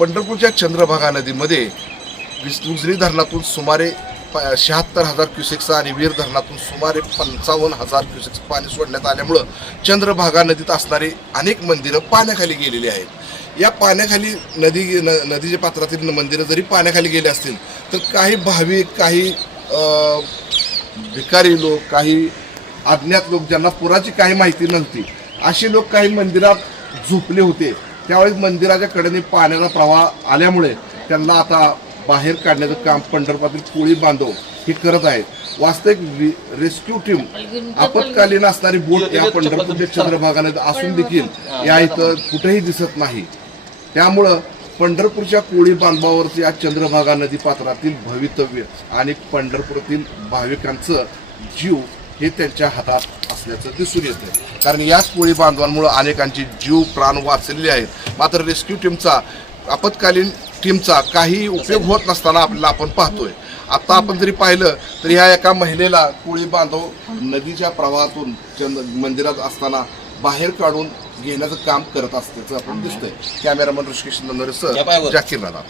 पंढरपूरच्या चंद्रभागा नदीमध्ये विस- धरणातून सुमारे शहात्तर हजार क्युसेक्सचा आणि वीर धरणातून सुमारे पंचावन्न हजार क्युसेक्स पाणी सोडण्यात आल्यामुळं चंद्रभागा नदीत असणारी अनेक मंदिरं पाण्याखाली गेलेली आहेत. या पाण्याखाली नदी न नदीच्या पात्रातील मंदिरं जरी पाण्याखाली गेली असतील तर काही भाविक काही भिकारी लोक काही अज्ञात लोक ज्यांना पुराची काही माहिती नव्हती असे लोक काही मंदिरात झोपले होते. त्यावेळेस मंदिराच्या कडेने पाण्याचा प्रवाह आल्यामुळे त्यांना आता बाहेर काढण्याचं काम पंढरपुरातील कोळी बांधव हे करत आहेत. वास्तविक रेस्क्यू टीम आपत्कालीन असणारी बोट या पंढरपूरच्या चंद्रभागाने असून देखील या इथं कुठेही दिसत नाही. त्यामुळं पंढरपूरच्या कोळी बांधवावरती या चंद्रभागा नदी पात्रातील भवितव्य आणि पंढरपुरातील भाविकांचं जीव हे त्यांच्या हातात असल्याचं दिसून येतं कारण याच कोळी बांधवांमुळे अनेकांचे जीव प्राण वाचलेले आहेत. मात्र रेस्क्यू टीमचा आपत्कालीन टीमचा काही उपयोग होत नसताना आपल्याला आपण पाहतोय. आता आपण जरी पाहिलं तर ह्या एका महिलेला कोळी बांधव नदीच्या प्रवाहातून चंद मंदिरात असताना बाहेर काढून घेण्याचं काम करत असल्याचं आपण दिसतंय. Cameraman Hrishikesh Nandore sir Zakir Nana